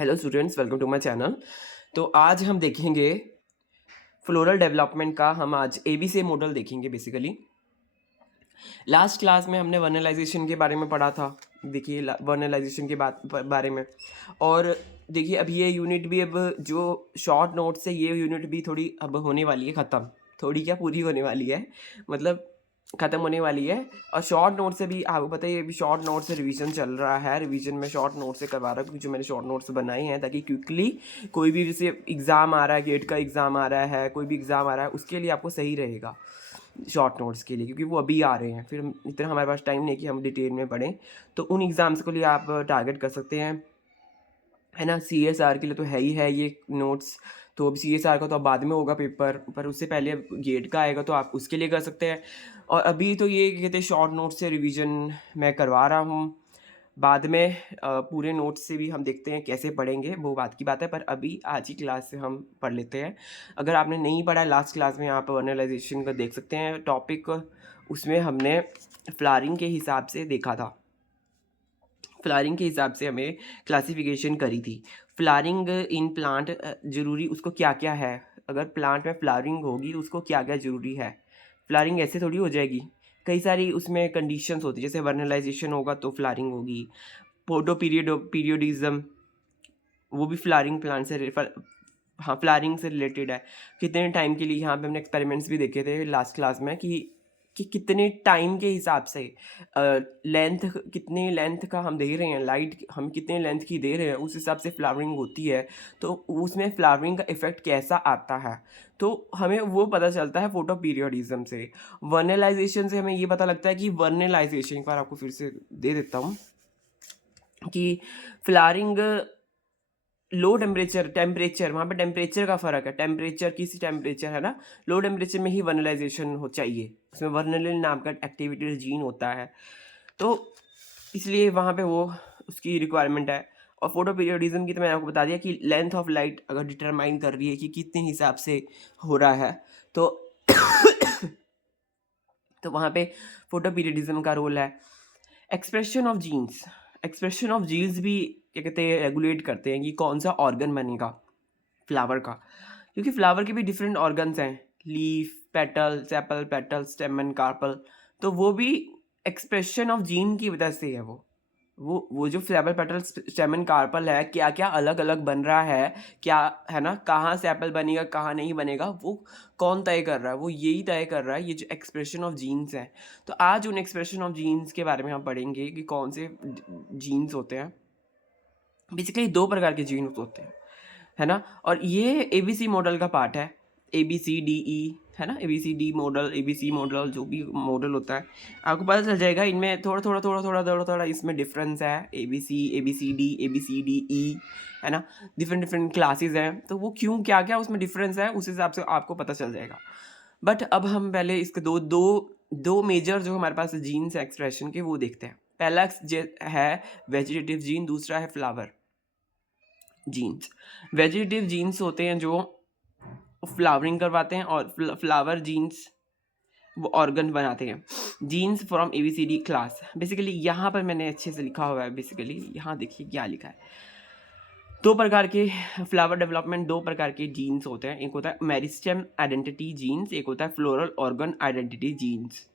Hello students, welcome to my channel. तो आज हम देखेंगे फ्लोरल डेवलपमेंट का। हम आज एबीसी मॉडल देखेंगे बेसिकली। लास्ट क्लास में हमने वर्नलाइजेशन के बारे में पढ़ा था। देखिए वर्नलाइजेशन के बारे में। और देखिए अब ये यूनिट भी, अब जो शॉर्ट नोट से ये यूनिट भी थोड़ी अब होने वाली है ख़त्म। थोड़ी क्या, पूरी होने वाली है, मतलब ख़त्म होने वाली है। और शॉर्ट नोट से भी आपको पता है, ये भी शॉर्ट नोट से रिवीजन चल रहा है। रिवीजन में शॉर्ट नोट से करवा रहा हूँ, क्योंकि जो मैंने शॉर्ट नोट्स बनाए हैं ताकि क्विकली कोई भी जैसे एग्ज़ाम आ रहा है, गेट का एग्ज़ाम आ रहा है, कोई भी एग्ज़ाम आ रहा है, उसके लिए आपको सही रहेगा शॉर्ट नोट्स के लिए, क्योंकि वो अभी आ रहे हैं। फिर इतना हमारे पास टाइम नहीं है कि हम डिटेल में पढ़ें। तो उन एग्ज़ाम्स के लिए आप टारगेट कर सकते हैं, है ना। सीएसआर के लिए तो है ही है ये नोट्स। तो अब सीएसआर का तो अब बाद में होगा पेपर, पर उससे पहले गेट का आएगा, तो आप उसके लिए कर सकते हैं। और अभी तो ये कहते हैं शॉर्ट नोट से रिवीजन मैं करवा रहा हूँ। बाद में पूरे नोट्स से भी हम देखते हैं कैसे पढ़ेंगे, वो बात की बात है। पर अभी आज ही क्लास से हम पढ़ लेते हैं। अगर आपने नहीं पढ़ा लास्ट क्लास में, आप वर्नलाइजेशन का देख सकते हैं टॉपिक। उसमें हमने फ्लावरिंग के हिसाब से देखा था। फ्लावरिंग के हिसाब से हमें क्लासिफिकेशन करी थी। फ्लावरिंग इन प्लांट ज़रूरी उसको क्या क्या है, अगर प्लांट में फ्लावरिंग होगी उसको क्या क्या ज़रूरी है। फ्लावरिंग ऐसे थोड़ी हो जाएगी, कई सारी उसमें कंडीशंस होती है। जैसे वर्नलाइजेशन होगा तो फ्लावरिंग होगी। फोटो पीरियोडिज्म, वो भी फ्लावरिंग प्लांट से हाँ, फ्लावरिंग से रिलेटेड है। कितने टाइम के लिए, यहाँ पे हमने एक्सपेरिमेंट्स भी देखे थे लास्ट क्लास में कि कितने टाइम के हिसाब से लेंथ, कितने लेंथ का हम दे रहे हैं, लाइट हम कितने लेंथ की दे रहे हैं, उस हिसाब से फ्लावरिंग होती है। तो उसमें फ्लावरिंग का इफ़ेक्ट कैसा आता है, तो हमें वो पता चलता है फोटो पीरियोडिज्म से। वर्नलाइजेशन से हमें ये पता लगता है कि वर्नलाइजेशन, एक बार आपको फिर से दे देता हूँ कि फ्लावरिंग लो टेम्परेचर वहाँ पे टेम्परेचर का फ़र्क है। टेम्परेचर, किसी टेम्परेचर है ना, लो टेम्परेचर में ही वर्नलाइजेशन हो चाहिए। उसमें वर्नलिन नाम का एक्टिविटी जीन होता है, तो इसलिए वहाँ पे वो उसकी रिक्वायरमेंट है। और फोटो पीरियोडिज्म की तो मैंने आपको बता दिया कि लेंथ ऑफ लाइट अगर डिटरमाइन कर रही है कि कितने हिसाब से हो रहा है, तो तो वहाँ पे फोटो पीरियोडिज्म का रोल है। Expression of genes, expression of genes भी क्या कहते हैं, रेगुलेट करते हैं कि कौन सा ऑर्गन बनेगा फ्लावर का। क्योंकि फ्लावर के भी डिफरेंट ऑर्गन्स हैं, leaf, petal, sepal, petal, stamen, carpel. तो वो भी एक्सप्रेशन ऑफ जीन की वजह से है। वो जो सेपल, पेटल, स्टेमन, कार्पल है, क्या क्या अलग अलग बन रहा है, क्या है ना, कहाँ सेपल बनेगा कहाँ नहीं बनेगा, वो कौन तय कर रहा है, वो यही तय कर रहा है, ये जो एक्सप्रेशन ऑफ जीन्स है। तो आज उन एक्सप्रेशन ऑफ जीन्स के बारे में हम पढ़ेंगे कि कौन से जीन्स होते हैं। बेसिकली दो प्रकार के जीन्स होते हैं, है ना। और ये एबीसी मॉडल का पार्ट है। ABCDE, है ना, ABCD मॉडल, ABC मॉडल, जो भी मॉडल होता है आपको पता चल जाएगा। इनमें थोड़ा इसमें डिफरेंस है। ABCD, है ना, डिफरेंट डिफरेंट क्लासेस हैं। तो वो क्यों, क्या क्या उसमें डिफरेंस है, उस हिसाब से आपको पता चल जाएगा। बट अब हम पहले इसके दो दो दो मेजर जो हमारे पास जीन्स है एक्सप्रेशन के, वो देखते हैं। पहला है वेजिटेटिव जीन, दूसरा है फ्लावर जीन्स। वेजिटेटिव जीन्स होते हैं जो फ्लावरिंग करवाते हैं, और फ्लावर जीन्स वो ऑर्गन बनाते हैं। Genes from ABCD class. Basically यहाँ पर मैंने अच्छे से लिखा हुआ है। बेसिकली यहाँ देखिए क्या लिखा है। दो प्रकार के फ्लावर डेवलपमेंट, दो प्रकार के जीन्स होते हैं। एक होता है मेरिस्टेम आइडेंटिटी जीन्स, एक होता है floral organ identity genes.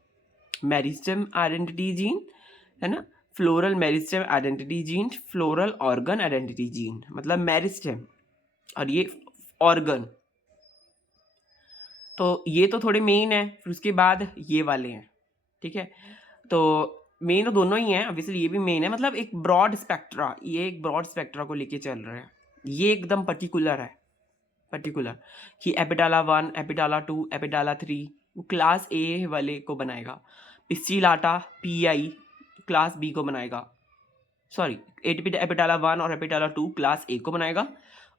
Meristem identity gene, है ना, floral meristem identity gene, floral organ identity gene. मतलब मेरिस्टेम और ये ऑर्गन, तो ये तो थोड़े मेन है। फिर उसके बाद ये वाले हैं, ठीक है। तो मेन तो दोनों ही हैं, ऑब्वियसली ये भी मेन है। मतलब एक ब्रॉड स्पेक्ट्रा, ये एक ब्रॉड स्पेक्ट्रा को लेके चल रहे हैं। ये एकदम पर्टिकुलर है, पर्टिकुलर कि एपिटाला 1, एपिटाला 2, एपिटाला 3 वो क्लास ए वाले को बनाएगा। पिस्टिलाटा PI क्लास बी को बनाएगा। सॉरी, एपिटाला 1 और एपिटाला 2 क्लास ए को बनाएगा,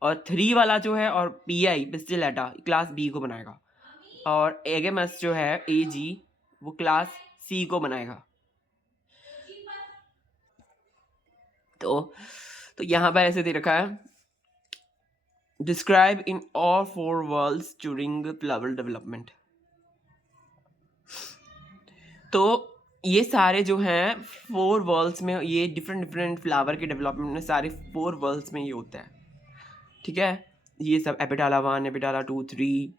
और 3 वाला जो है और PI पिस्टिलाटा क्लास बी को बनाएगा, और एगेमस जो है AG वो क्लास C को बनाएगा। तो यहाँ पर ऐसे दे रखा है, describe in all 4 whorls during flower development. तो ये सारे जो हैं 4 वर्ल्ड्स में, ये डिफरेंट डिफरेंट फ्लावर के डेवलपमेंट में सारे 4 वर्ल्ड्स में ये होता है। ठीक है, ये सब एपिटाला 1, एपिटाला 2, 3,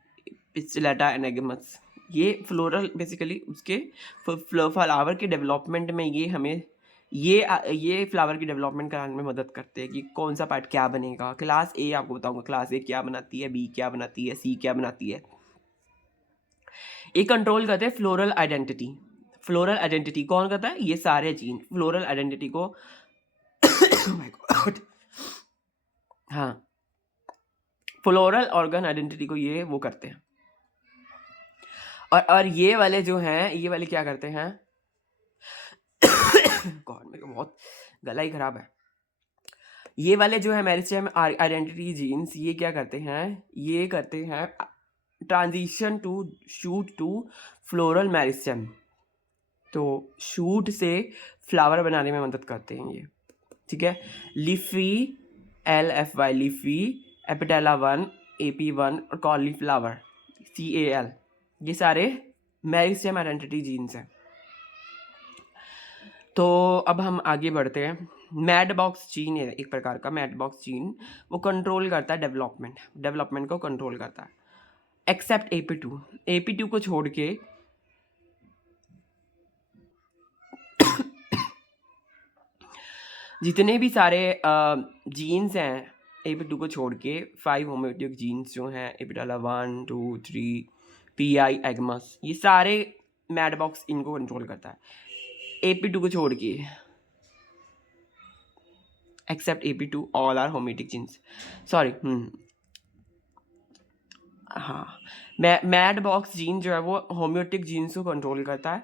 पिस्टिलेटा एंड एगमस, ये फ्लोरल बेसिकली उसके फ्लावर के डेवलपमेंट में ये हमें ये फ्लावर की डेवलपमेंट कराने में मदद करते हैं कि कौन सा पार्ट क्या बनेगा। क्लास ए आपको बताऊंगा क्लास ए क्या बनाती है, बी क्या बनाती है, सी क्या बनाती है। ये कंट्रोल करते हैं फ्लोरल आइडेंटिटी। फ्लोरल आइडेंटिटी कौन करता है? ये सारे जीन फ्लोरल आइडेंटिटी को my God, हाँ, फ्लोरल ऑर्गन आइडेंटिटी को ये वो करते हैं। और ये वाले जो हैं, ये वाले क्या करते हैं? गॉड, मेरे को बहुत गला ही खराब है। ये वाले जो है मेरिस्टेम आइडेंटिटी जीन्स, ये क्या करते हैं? ये करते हैं transition to shoot to floral meristem. तो शूट से फ्लावर बनाने में मदद करते हैं ये, ठीक है। लीफी, LFY लीफी, एपिटेला 1, AP1 और कॉलीफ्लावर CAL, ये सारे मेरिस्टेम आइडेंटिटी जीन्स हैं। तो अब हम आगे बढ़ते हैं। मैडबॉक्स जीन है एक प्रकार का, मैडबॉक्स जीन वो कंट्रोल करता है डेवलपमेंट को कंट्रोल करता है, एक्सेप्ट AP2 को छोड़ के जितने भी सारे जीन्स हैं AP2 को छोड़ के 5 होम्योटिक जीन्स जो हैं एपिटाला 1, 2, 3, PI, एगमस, ये सारे मैडबॉक्स इनको कंट्रोल करता है। AP2 को छोड़ के except AP2 all are homeotic genes, sorry, हाँ, मैडबॉक्स जीन जो है वो होम्योटिक जीन्स को कंट्रोल करता है।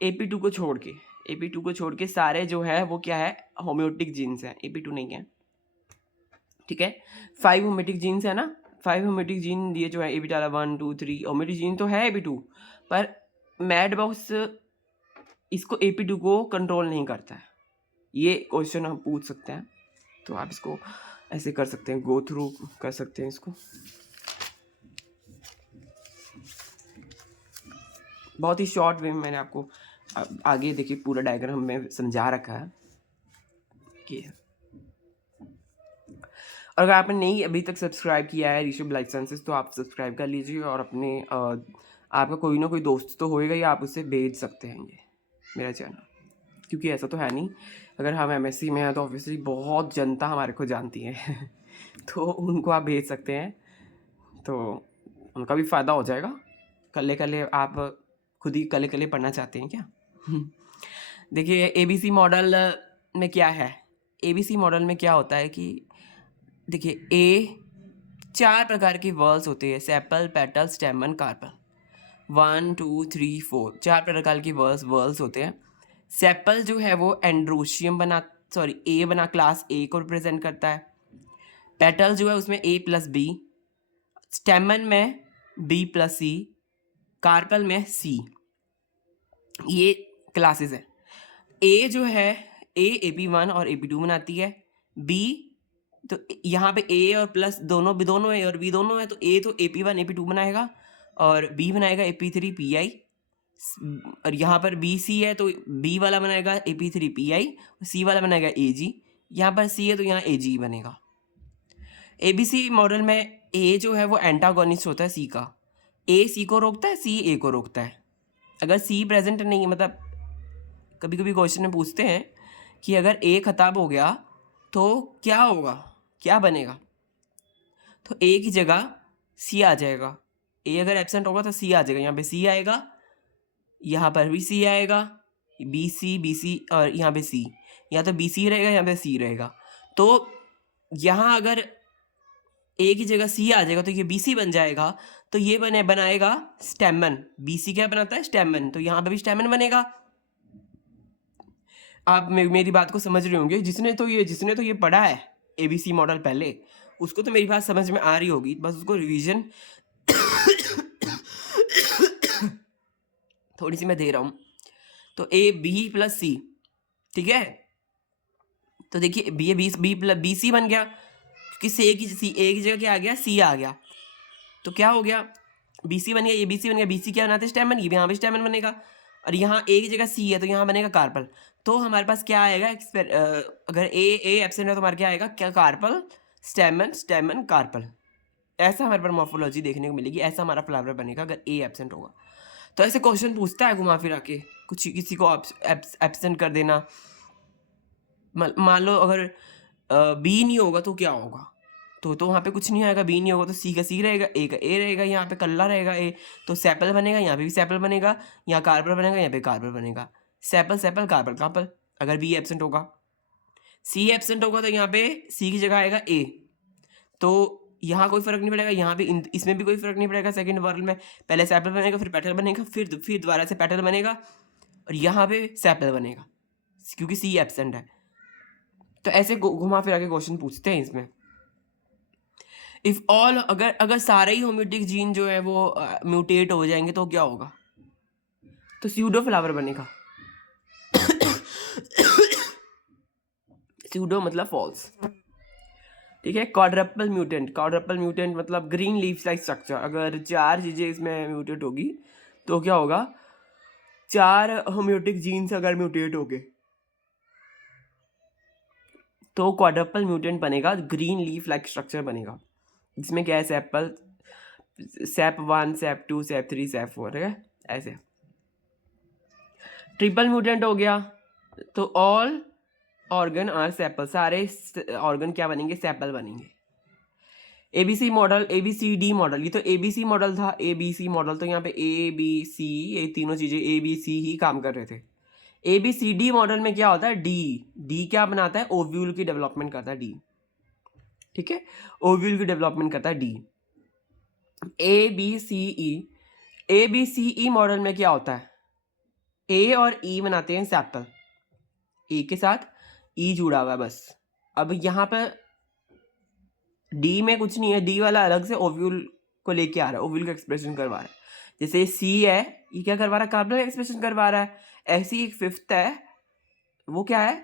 AP2 को छोड़ के सारे जो है वो क्या है? होम्योटिक जीन्स हैं, AP2 नहीं है, ठीक है। 5 होम्योटिक जीन्स है ना, 5 होम्योटिक जीन ये जो है एपिटाला 1, 2, 3 होम्योटिक जीन तो है AP2, पर मैडबॉक्स इसको AP2 को कंट्रोल नहीं करता है। ये क्वेश्चन हम पूछ सकते हैं, तो आप इसको ऐसे कर सकते हैं, गो थ्रू कर सकते हैं इसको। बहुत ही शॉर्ट वे में मैंने आपको आगे देखिए पूरा डायग्राम में समझा रखा है कि अगर आपने नहीं अभी तक सब्सक्राइब किया है ऋषभ लाइफ साइंसेस, तो आप सब्सक्राइब कर लीजिए और अपने आपका कोई ना कोई दोस्त तो होएगा ही, आप उससे भेज सकते हैं ये मेरा चैनल, क्योंकि ऐसा तो है नहीं, अगर हम MSc में हैं तो ऑब्वियसली बहुत जनता हमारे को जानती है तो उनको आप भेज सकते हैं, तो उनका भी फ़ायदा हो जाएगा। कल आप खुद ही कल पढ़ना चाहते हैं क्या? देखिए ABC मॉडल में क्या है, ABC मॉडल में क्या होता है कि देखिए 4 प्रकार के वर्ल्स होते हैं, सेपल, पेटल, स्टेमन, कार्पल, 1, 2, 3, 4 4 प्रकार के वर्ल्स होते हैं। सेपल जो है वो एंड्रोशियम A बना क्लास A को रिप्रेजेंट करता है। पेटल जो है उसमें A+B, स्टेमन में B+C, कार्पल में C, ये क्लासेस है। A जो है AP1 और AP2 बनाती है। B तो यहाँ पे A और प्लस दोनों A और B दोनों है, तो A तो AP1 AP2 बनाएगा और B बनाएगा AP3 PI, और यहाँ पर BC है तो B वाला बनाएगा AP3 PI, C वाला बनाएगा AG, यहाँ पर C है तो यहाँ AG बनेगा। ABC मॉडल में A जो है वो एंटागोनिस्ट होता है C का, A C को रोकता है, C A को रोकता है। अगर C प्रेजेंट नहीं है, मतलब कभी कभी क्वेश्चन में पूछते हैं कि अगर A खत्म हो गया तो क्या होगा, क्या बनेगा, तो A की जगह C आ जाएगा। A अगर एब्सेंट होगा तो C आ जाएगा, यहाँ पे C आएगा, यहाँ पर भी C आएगा, BC और यहाँ पे C, यहाँ तो BC रहेगा, यहाँ पे C रहेगा। तो यहाँ अगर A की जगह C आ जाएगा तो ये BC बन जाएगा, तो ये बनाएगा स्टेमन। BC क्या बनाता है? स्टेमन, तो यहाँ पे भी स्टेमन बनेगा। आप मेरी बात को समझ रहे होंगे, जिसने तो ये पढ़ा है ABC मॉडल पहले, उसको तो मेरी बात समझ में आ रही होगी, बस उसको रिवीजन थोड़ी सी मैं दे रहा हूँ। तो AB+C, ठीक है, तो देखिए BC बन गया, क्योंकि A की जगह क्या आ गया? C आ गया, तो क्या हो गया? BC बन गया, ये BC बन गया। BC क्या बनाते हैं? स्टेमन, ये यहाँ पे स्टेमन बनेगा, और यहाँ A की जगह C है तो यहाँ बनेगा कार्पल। तो हमारे पास क्या आएगा? अगर A एब्सेंट है तो हमारे क्या आएगा? क्या? कार्पल। स्टेमन, स्टेमन, कार्पल, ऐसा हमारे पास मॉर्फोलॉजी देखने को मिलेगी। ऐसा हमारा फ्लावर बनेगा अगर ए एब्सेंट होगा। तो ऐसे क्वेश्चन पूछता है घुमा फिरा के, कुछ किसी को एब्सेंट कर देना। मान लो अगर बी नहीं होगा तो क्या होगा, तो वहाँ पे कुछ नहीं आएगा। बी नहीं होगा तो सी का सी रहेगा, ए का ए रहेगा, यहाँ पे कल्ला रहेगा ए, तो सेपल बनेगा, यहाँ पे भी सेपल बनेगा, यहाँ कार्बल बनेगा, यहाँ पे कार्बल बनेगा। सेपल सेपल कार्बल कार्बल, अगर बी एब्सेंट होगा। सी एब्सेंट होगा तो यहाँ पे सी की जगह आएगा ए, तो यहाँ कोई फर्क नहीं पड़ेगा, यहाँ पे इसमें भी कोई फर्क नहीं पड़ेगा। सेकंड वर्ल में पहले सेपल बनेगा, फिर पेटल बनेगा, फिर दोबारा से पेटल बनेगा, और यहाँ पे सेपल बनेगा क्योंकि सी एब्सेंट है। तो ऐसे घुमा फिरा के क्वेश्चन पूछते हैं इसमें। इफ ऑल, अगर सारे ही होम्योटिक जीन जो है वो म्यूटेट हो जाएंगे तो क्या होगा, तो स्यूडो फ्लावर बनेगा। स्यूडो मतलब फॉल्स, ठीक है। क्वाड्रपल म्यूटेंट, क्वाड्रपल म्यूटेंट मतलब ग्रीन लीफ लाइक स्ट्रक्चर। अगर 4 चीजें इसमें म्यूटेट होगी तो क्या होगा, 4 होम्योटिक जीन्स अगर म्यूटेट हो गए तो क्वाड्रपल म्यूटेंट बनेगा, ग्रीन लीफ लाइक स्ट्रक्चर बनेगा। जिसमें क्या है, सेपल, सेप 1, सेप 2, सेप 3, सेप 4 है ऐसे। ट्रिपल म्यूटेंट हो गया तो ऑल ऑर्गन आर सेपल, सारे ऑर्गन क्या बनेंगे, सेपल बनेंगे। एबीसी मॉडल, एबीसीडी मॉडल, ये तो एबीसी मॉडल था, एबीसी मॉडल, तो यहाँ पे ए बी सी, ये तीनों चीजें ए बी सी ही काम कर रहे थे। एबीसीडी मॉडल में क्या होता है, डी, डी क्या बनाता है, ओव्यूल की डेवलपमेंट करता है डी, ठीक है, ओव्यूल की डेवलपमेंट करता है D. A B C E, A B C E model में क्या होता है, ए और ई बनाते हैं सेपल, ए के साथ ई जुड़ा हुआ है बस। अब यहाँ पे डी में कुछ नहीं है, डी वाला अलग से ओव्यूल को लेके आ रहा है, ओव्यूल का एक्सप्रेशन करवा रहा है। जैसे सी है, ये क्या करवा रहा है, कार्बन एक्सप्रेशन करवा रहा है। ऐसी एक फिफ्थ है, वो क्या है,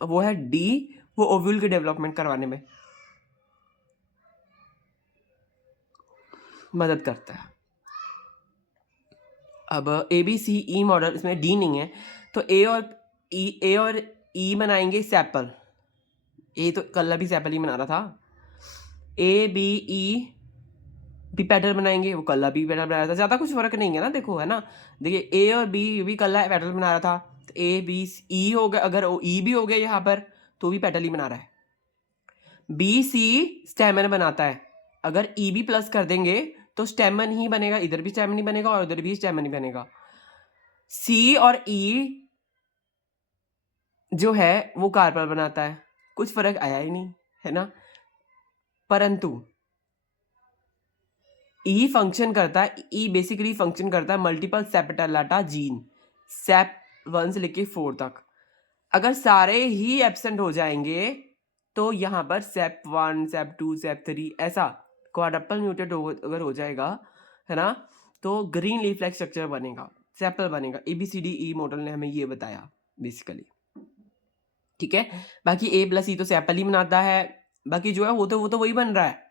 वो है डी, वो ओव्यूल की डेवलपमेंट करवाने में मदद करता है। अब A B C E model, इसमें डी नहीं है, तो ए और ई बनाएंगे सेपल। ए तो कल भी सेपल ही बना रहा था। ए बी ई भी पैटर्न बनाएंगे, वो कल भी पैटर्न बना रहा था, ज़्यादा कुछ फर्क नहीं है ना, देखो है ना। देखिए ए और बी भी कल पैटर्न बना रहा था, तो ए बी ई हो गया, अगर ई भी हो गया यहाँ पर तो भी पैटर्न ही बना रहा है। बी सी स्टेमन बनाता है, अगर ई बी प्लस कर देंगे तो स्टेमन ही बनेगा, इधर भी स्टेमन ही बनेगा और उधर भी स्टेमन ही बनेगा। सी और ई जो है वो कार्बन बनाता है, कुछ फर्क आया ही नहीं है ना। परंतु ई फंक्शन करता है, ई बेसिकली फंक्शन करता है मल्टीपल सेपेटलाटा जीन, सेप 1 से लेके 4 तक। अगर सारे ही एब्सेंट हो जाएंगे तो यहाँ पर सेप 1, सेप 2, सेप 3 ऐसा क्वाड्रपल म्यूटेट अगर हो जाएगा है ना, तो ग्रीन लीफ लाइक स्ट्रक्चर बनेगा, सेपल बनेगा। ABCDE मॉडल ने हमें ये बताया बेसिकली, ठीक है। बाकी A प्लस E तो सेपल ही बनाता है, बाकी जो है वो तो वही बन रहा है।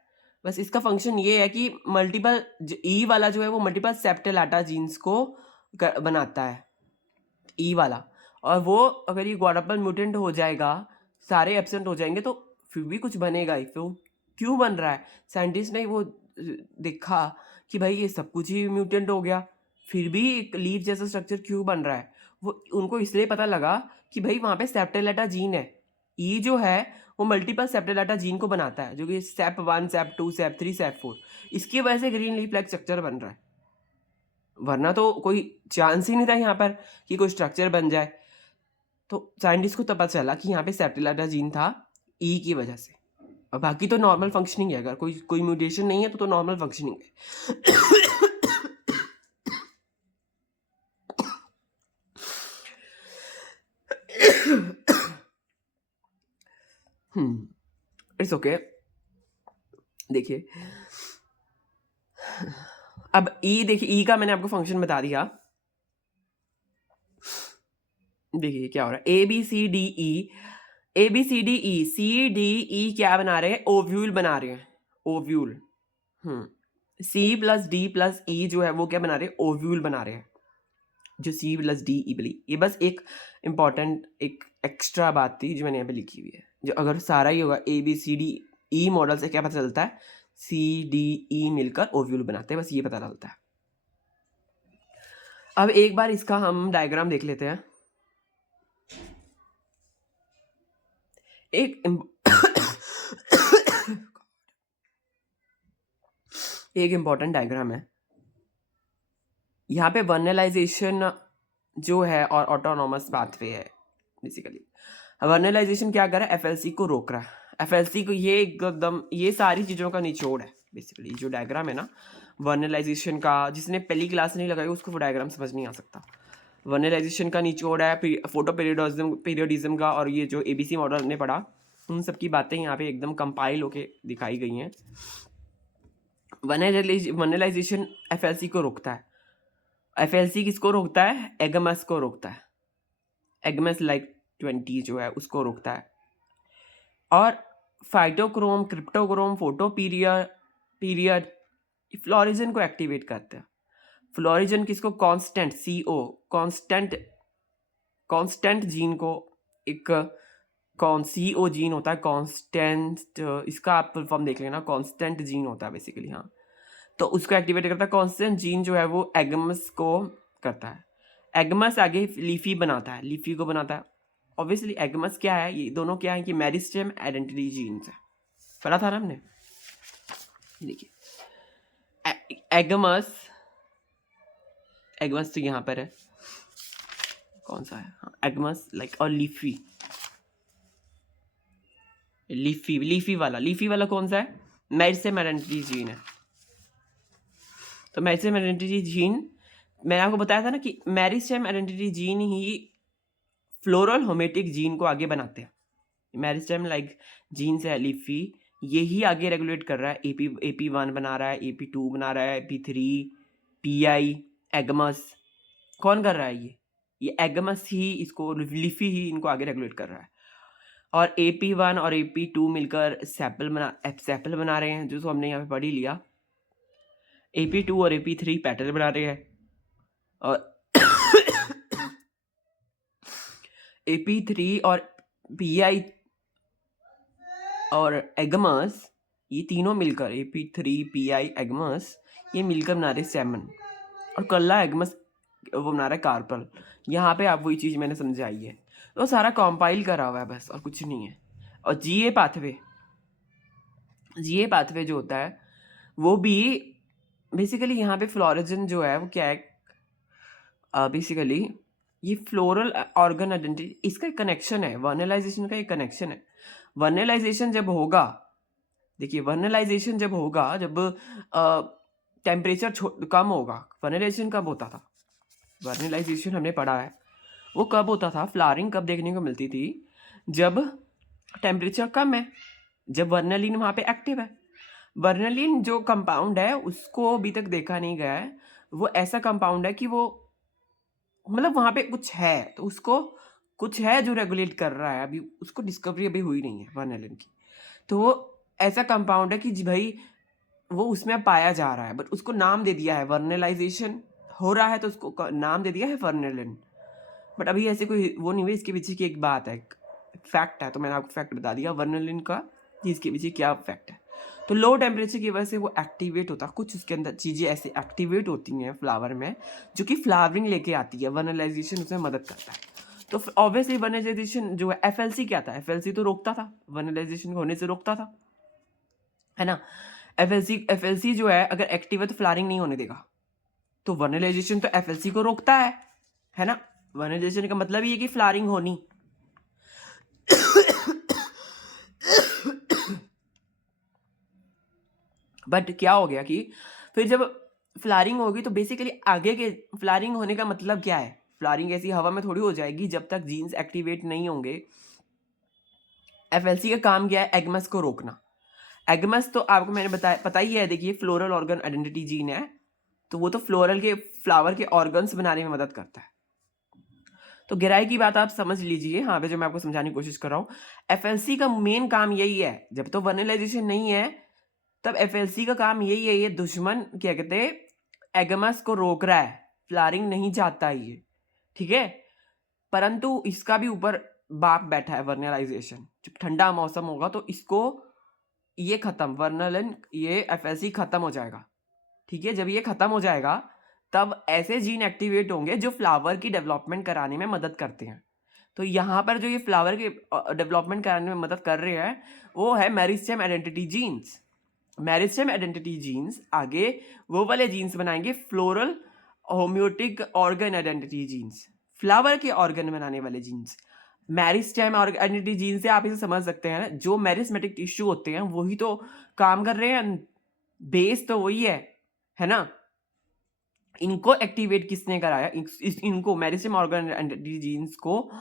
बस इसका फंक्शन ये है कि मल्टीपल ई वाला जो है वो मल्टीपल सेप्टेलाटा जीन्स को बनाता है, ई वाला। और वो अगर ये क्वाड्रपल म्यूटेंट हो जाएगा, सारे एब्सेंट हो जाएंगे, तो फिर भी कुछ बनेगा ही। तो क्यों बन रहा है, साइंटिस्ट ने वो देखा कि भाई ये सब कुछ ही म्यूटेंट हो गया, फिर भी एक लीफ जैसा स्ट्रक्चर क्यों बन रहा है। वो उनको इसलिए पता लगा कि भाई वहाँ पे सेप्टेलाटा जीन है, ई जो है वो मल्टीपल सेप्टेलाटा जीन को बनाता है, जो कि सेप 1, सेप 2, सेप 3, सेप 4, इसकी वजह से ग्रीन लीफ लाइक स्ट्रक्चर बन रहा है। वरना तो कोई चांस ही नहीं था यहाँ पर कि कोई स्ट्रक्चर बन जाए। तो साइंटिस्ट को तो पता चला कि यहाँ पे सेप्टेलाटा जीन था ई की वजह से, और बाकी तो नॉर्मल फंक्शनिंग है। अगर कोई म्यूटेशन नहीं है तो नॉर्मल फंक्शनिंग है। It's okay. देखिए अब ई, देखिए ई का मैंने आपको फंक्शन बता दिया। देखिए क्या हो रहा है, ABCDE, ABCDE, CDE क्या बना रहे हैं, ओव्यूल बना रहे हैं, ovule. C plus D plus E जो है वो क्या बना रहे हैं, ओव्यूल बना रहे हैं, जो C प्लस D E बली। ये बस एक इंपॉर्टेंट एक एक्स्ट्रा बात थी जो मैंने यहाँ पे लिखी हुई है, जो अगर सारा ही होगा ABCDE मॉडल से क्या पता चलता है, CDE मिलकर ओव्यूल बनाते हैं, बस ये पता चलता है। अब एक बार इसका हम डायग्राम देख लेते हैं। एक एक इम्पॉर्टेंट डायग्राम है यहाँ पे, वर्नलाइजेशन जो है और ऑटोनॉमस पाथवे है। बेसिकली वर्नलाइजेशन क्या कर रहा है, FLC को रोक रहा है। FLC को ये एकदम ये सारी चीज़ों का निचोड़ है। बेसिकली जो डायग्राम है ना वर्नलाइजेशन का, जिसने पहली क्लास नहीं लगाई उसको वो डायग्राम समझ नहीं आ सकता। वर्नलाइजेशन का निचोड़ है फोटो पीरियोडिज्म का, और ये जो ABC मॉडल ने पढ़ा उन सब की बातें यहाँ पे एकदम कंपाइल होके दिखाई गई हैं। वर्नलाइजेशन FLC को रोकता है। FLC किसको रोकता है, एगमस को रोकता है। एगमस लाइक 20 जो है उसको रोकता है। और phytochrome, cryptochrome, photo period florigen को एक्टिवेट करते हैं। फ्लोरिजन किसको, कांस्टेंट CO कांस्टेंट जीन को, एक CO जीन होता है कांस्टेंट, इसका आप फुल फॉर्म देख लेना, कांस्टेंट जीन होता है बेसिकली। हाँ, तो उसको एक्टिवेट करता है। कांस्टेंट जीन जो है वो एगमस को करता है। एगमस आगे लीफी बनाता है, लीफी को बनाता है। ऑब्वियसली एगमस क्या है, ये दोनों क्या है कि मेरिस्टेम आइडेंटिटी जीन्स है, पढ़ा था ना हमने। देखिए एगमस तो यहाँ पर है, कौन सा है, हाँ एगमस लाइक, और लीफी वाला कौन सा है, मेरिस्टेम आइडेंटिटी जीन है। तो मेरिस्टेम आइडेंटिटी जीन मैंने आपको बताया था ना कि मेरिस्टेम आइडेंटिटी जीन ही फ्लोरल होमेटिक जीन को आगे बनाते हैं। मेरिस्टेम लाइक जीन से लीफी, यही आगे रेगुलेट कर रहा है। AP1 बना रहा है, AP2 बना रहा है, AP3, PI, एगमस कौन कर रहा है, ये एगमस ही इसको, लीफी ही इनको आगे रेगुलेट कर रहा है। और AP1 और AP2 मिलकर सेपल बना रहे हैं, जो हमने यहाँ पे पढ़ ही लिया। AP2 और AP3 पेटल बना रहे हैं, और AP3 और PI और एगमस, ये तीनों मिलकर AP3 PI एगमस ये मिलकर बना रहे सेमन, और कल्ला एगमस वो बना रहा है कार्पल। यहाँ पे आप वही चीज़ मैंने समझाई है, तो सारा कंपाइल करा हुआ है बस, और कुछ नहीं है। और GA पाथवे जो होता है वो भी बेसिकली यहाँ पे फ्लोरिजन जो है वो क्या है, बेसिकली ये फ्लोरल ऑर्गन आइडेंटिटी, इसका एक कनेक्शन है, वर्नलाइजेशन का एक कनेक्शन है। वर्नलाइजेशन जब होगा, देखिए वर्नलाइजेशन जब होगा जब टेम्परेचर कम होगा। वर्नलाइजेशन कब होता था, वर्नलाइजेशन हमने पढ़ा है वो कब होता था, फ्लावरिंग कब देखने को मिलती थी, जब टेम्परेचर कम है, जब वर्नलिन वहाँ पे एक्टिव है। वर्नलिन जो कंपाउंड है उसको अभी तक देखा नहीं गया है, वो ऐसा कंपाउंड है कि वो मतलब वहाँ पे कुछ है, तो उसको कुछ है जो रेगुलेट कर रहा है, अभी उसको डिस्कवरी अभी हुई नहीं है वर्नलिन की। तो वो ऐसा कंपाउंड है कि भाई वो उसमें पाया जा रहा है, बट उसको नाम दे दिया है, वर्नलाइजेशन हो रहा है तो उसको नाम दे दिया है वर्नलिन। बट अभी ऐसे कोई वो नहीं हुई, इसके पीछे की एक बात है, एक फैक्ट है, तो मैंने आपको फैक्ट बता दिया वर्नलिन का कि इसके पीछे क्या फैक्ट है। तो लो टेम्परेचर की वजह से वो एक्टिवेट होता, कुछ उसके अंदर चीज़ें ऐसे एक्टिवेट होती हैं फ्लावर में, जो कि फ्लावरिंग लेके आती है, वर्नलाइजेशन उसमें मदद करता है। तो ऑब्वियसली वर्नलाइजेशन जो है, FLC क्या था, FLC तो रोकता था, वर्नलाइजेशन होने से रोकता था, है ना। FLC जो है अगर एक्टिव है तो फ्लावरिंग नहीं होने देगा, तो वर्नलाइजेशन तो FLC को रोकता है ना। वर्नलाइजेशन का मतलब ये है कि फ्लावरिंग होनी। बट क्या हो गया कि फिर जब फ्लावरिंग होगी तो बेसिकली आगे के फ्लावरिंग होने का मतलब क्या है, फ्लावरिंग ऐसी हवा में थोड़ी हो जाएगी जब तक जीन्स एक्टिवेट नहीं होंगे। FLC का काम क्या है, एगमस को रोकना। एगमस तो आपको मैंने बताया, पता ही है, देखिए फ्लोरल ऑर्गन आइडेंटिटी जीन है, तो वो तो फ्लावर के ऑर्गन्स बनाने में मदद करता है। तो गहराई की बात आप समझ लीजिए, हाँ जो मैं आपको समझाने की कोशिश कर रहा हूँ, FLC का मेन काम यही है, जब तो वर्नलाइजेशन नहीं है तब FLC का काम यही है, ये दुश्मन क्या कहते हैं, एगमस को रोक रहा है, फ्लावरिंग नहीं चाहता ये, ठीक है। परंतु इसका भी ऊपर बाप बैठा है वर्नलाइजेशन, जब ठंडा मौसम होगा तो इसको ये ख़त्म वर्नलन ये एफएलसी ख़त्म हो जाएगा, ठीक है। जब ये ख़त्म हो जाएगा तब ऐसे जीन एक्टिवेट होंगे जो फ्लावर की डेवलपमेंट कराने में मदद करते हैं। तो यहाँ पर जो ये फ्लावर की डेवलपमेंट कराने में मदद कर रहे हैं वो है meristem identity genes. Meristem identity genes आगे वो वाले जीन्स बनाएंगे floral homeotic organ identity genes, flower के ऑर्गन बनाने वाले जीन्स। मेरिस्टेम और आइडेंटिटी जीन से आप इसे समझ सकते हैं ना, जो मेरिस्मेटिक टिश्यू होते हैं वही तो काम कर रहे हैं, बेस तो वही है ना। इनको एक्टिवेट किसने कराया? इनको मेरिस्टेम ऑर्गन आइडेंटिटी जीन्स को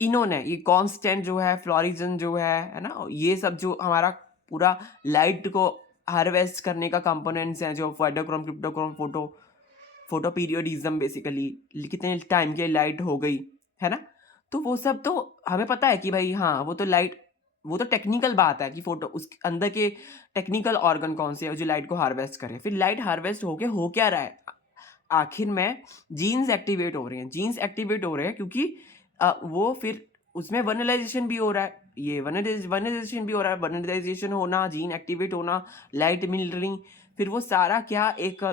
इन्होंने, ये कांस्टेंट जो है, फ्लोरिजन जो है ना, ये सब जो हमारा पूरा लाइट को हार्वेस्ट करने का कंपोनेंट्स हैं, जो phytochrome, cryptochrome, photo periodism, basically कितने टाइम के लाइट हो गई है ना। तो वो सब तो हमें पता है कि भाई हाँ वो तो लाइट, वो तो टेक्निकल बात है कि फोटो उसके अंदर के टेक्निकल ऑर्गन कौन से है जो लाइट को हार्वेस्ट करे। फिर लाइट हार्वेस्ट होके हो क्या रहा है आखिर में? जीन्स एक्टिवेट हो रहे हैं। जीन्स एक्टिवेट हो रहे हैं क्योंकि वो फिर उसमें वर्नलाइजेशन भी हो रहा है, ये वर्नलाइजेशन भी हो रहा है। वर्नलाइजेशन होना, जीन एक्टिवेट होना, लाइट मिल रही, फिर वो सारा क्या एक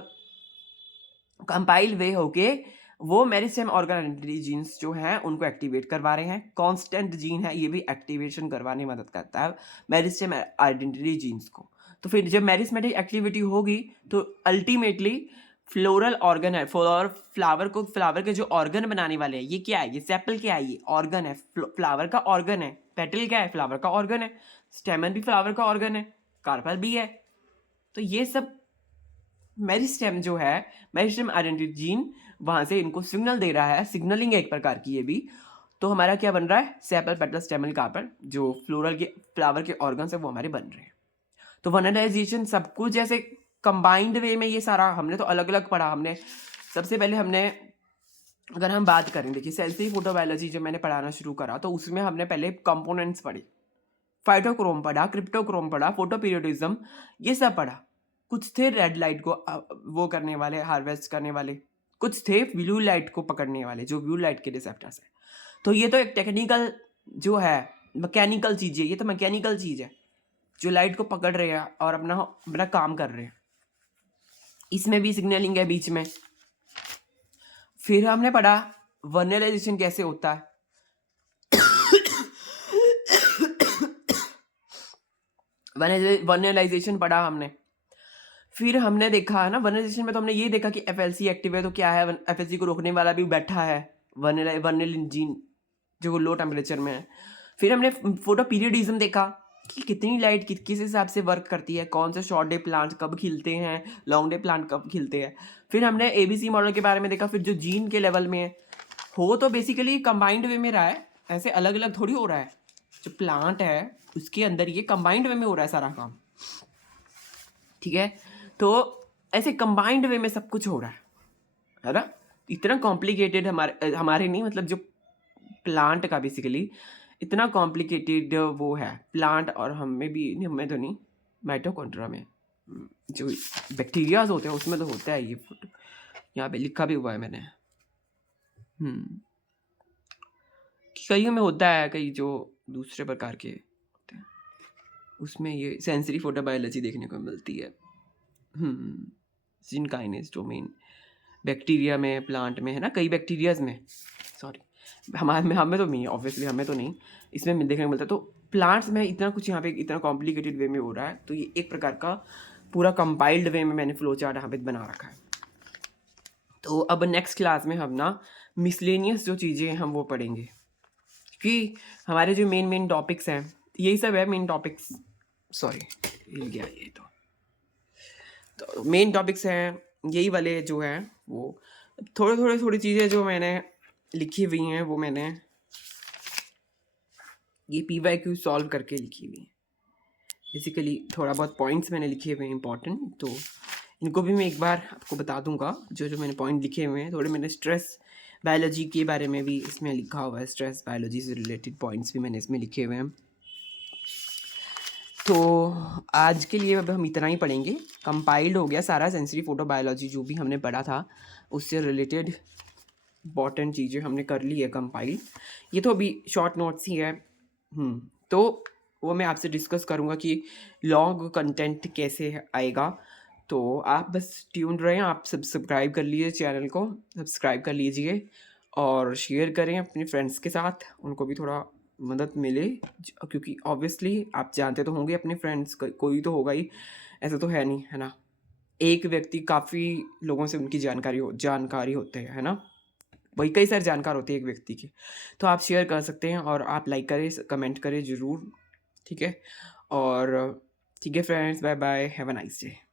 कंपाइल वे होके वो मेरिस्टेम ऑर्गन आइडेंटिटी जीन्स जो हैं उनको एक्टिवेट करवा रहे हैं। कांस्टेंट जीन है, ये भी एक्टिवेशन करवाने में मदद करता है मेरिस्टेम आइडेंटिटी जीन्स को। तो फिर जब मेरिस्मेटिक एक्टिविटी होगी तो अल्टीमेटली फ्लोरल ऑर्गन है, फ्लावर के जो ऑर्गन बनाने वाले हैं, ये क्या है? ये सेपल क्या है? ये ऑर्गन है, फ्लावर का ऑर्गन है। पेटल क्या है? फ्लावर का ऑर्गन है। स्टेमन भी फ्लावर का ऑर्गन है, कार्पल भी है। तो ये सब मेरिस्टेम जो है, मेरिस्टेम आइडेंटिटी जीन वहां से इनको सिग्नल दे रहा है, सिग्नलिंग है एक प्रकार की ये भी। तो हमारा क्या बन रहा है? सेपल, पेटल, स्टेमन, कार्पल, जो फ्लावर के ऑर्गन है वो हमारे बन रहे हैं। तो वर्नलाइजेशन सब कुछ जैसे कंबाइंड वे में, ये सारा हमने तो अलग अलग पढ़ा। हमने सबसे पहले हमने, अगर हम बात करें, देखिए सेंसरी फोटोबायोलॉजी जब मैंने पढ़ाना शुरू करा तो उसमें हमने पहले कंपोनेंट्स पढ़े, फाइटोक्रोम पढ़ा, क्रिप्टोक्रोम पढ़ा, फोटो पीरियोडिज्म, ये सब पढ़ा। कुछ थे रेड लाइट को वो करने वाले, हार्वेस्ट करने वाले, कुछ थे ब्लू लाइट को पकड़ने वाले, जो ब्लू लाइट के रिसेप्टर्स है। तो ये तो एक टेक्निकल जो है, मैकेनिकल चीज़ है, ये तो मैकेनिकल चीज़ है जो लाइट को पकड़ रहे हैं और अपना अपना काम कर रहे हैं। इसमें भी सिग्नलिंग है बीच में। फिर हमने पढ़ा वर्नलाइजेशन कैसे होता है। वर्नलाइजेशन पढ़ा हमने। फिर हमने देखा ना वर्नलाइजेशन में, तो हमने ये देखा कि एफएलसी एक्टिव है तो क्या है, एफएलसी को रोकने वाला भी बैठा है वर्नलिन जीन जो लो टेम्परेचर में है। फिर हमने फोटो पीरियडिज्म देखा कि कितनी लाइट किस हिसाब से वर्क करती है, कौन से शॉर्ट डे प्लांट कब खिलते हैं, लॉन्ग डे प्लांट कब खिलते हैं। फिर हमने एबीसी मॉडल के बारे में देखा। फिर जो जीन के लेवल में हो तो बेसिकली कंबाइंड वे में रहा है, ऐसे अलग अलग थोड़ी हो रहा है। जो प्लांट है उसके अंदर ये कंबाइंड वे में हो रहा है सारा काम, ठीक है। तो ऐसे कंबाइंड वे में सब कुछ हो रहा है ना। इतना कॉम्प्लिकेटेड हमारे नहीं, मतलब जो प्लांट का बेसिकली इतना कॉम्प्लिकेटेड वो है प्लांट, और हमें तो नहीं, माइटोकॉन्ड्रिया में जो बैक्टीरियाज होते हैं उसमें तो होता है ये। फोटो यहाँ पे लिखा भी हुआ है मैंने, कईयों में होता है, कई जो दूसरे प्रकार के होते हैं उसमें ये सेंसरी फोटोबायोलॉजी देखने को मिलती है। जिनकाइनेस डोमेन बैक्टीरिया में, प्लांट में है ना, कई बैक्टीरियाज में, सॉरी हमें तो नहीं, ऑब्वियसली हमें तो नहीं, इसमें देखने को मिलता है। तो प्लांट्स में इतना कुछ यहाँ पे इतना कॉम्प्लिकेटेड वे में हो रहा है। तो ये एक प्रकार का पूरा कंपाइल्ड वे में मैंने फ्लो चार्ट यहाँ पे बना रखा है। तो अब नेक्स्ट क्लास में हम ना मिसलेनियस जो चीज़ें हम वो पढ़ेंगे, क्योंकि हमारे जो मेन टॉपिक्स हैं यही सब है। मेन टॉपिक्स, सॉरी हिल गया ये, तो मेन टॉपिक्स हैं यही वाले जो हैं। वो थोड़ी चीज़ें जो मैंने लिखी हुई हैं वो मैंने ये PYQ सॉल्व करके लिखी हुई है। बेसिकली थोड़ा बहुत पॉइंट्स मैंने लिखे हुए हैं इंपॉर्टेंट, तो इनको भी मैं एक बार आपको बता दूंगा। जो मैंने पॉइंट लिखे हुए हैं, थोड़े मैंने स्ट्रेस बायोलॉजी के बारे में भी इसमें लिखा हुआ है, स्ट्रेस बायोलॉजी से रिलेटेड पॉइंट्स भी मैंने इसमें लिखे हुए हैं। तो आज के लिए अब हम इतना ही पढ़ेंगे। कंपाइल्ड हो गया सारा सेंसरी फोटोबायोलॉजी जो भी हमने पढ़ा था, उससे रिलेटेड इंपॉर्टेंट चीज़ें हमने कर ली है कंपाइल। ये तो अभी शॉर्ट नोट्स ही है। तो वो मैं आपसे डिस्कस करूँगा कि लॉन्ग कंटेंट कैसे आएगा। तो आप बस ट्यून्ड रहें, आप सब्सक्राइब कर लीजिए चैनल को, सब्सक्राइब कर लीजिए और शेयर करें अपने फ्रेंड्स के साथ, उनको भी थोड़ा मदद मिले क्योंकि ऑब्वियसली आप जानते तो होंगे अपने फ्रेंड्स, कोई तो होगा ही, ऐसा तो है नहीं, है ना? एक व्यक्ति काफ़ी लोगों से उनकी जानकारी होते हैं, है ना? वही कई सारे जानकार होते हैं एक व्यक्ति के। तो आप शेयर कर सकते हैं और आप लाइक करें, कमेंट करें ज़रूर, ठीक है? और ठीक है friends, bye bye, have a nice day.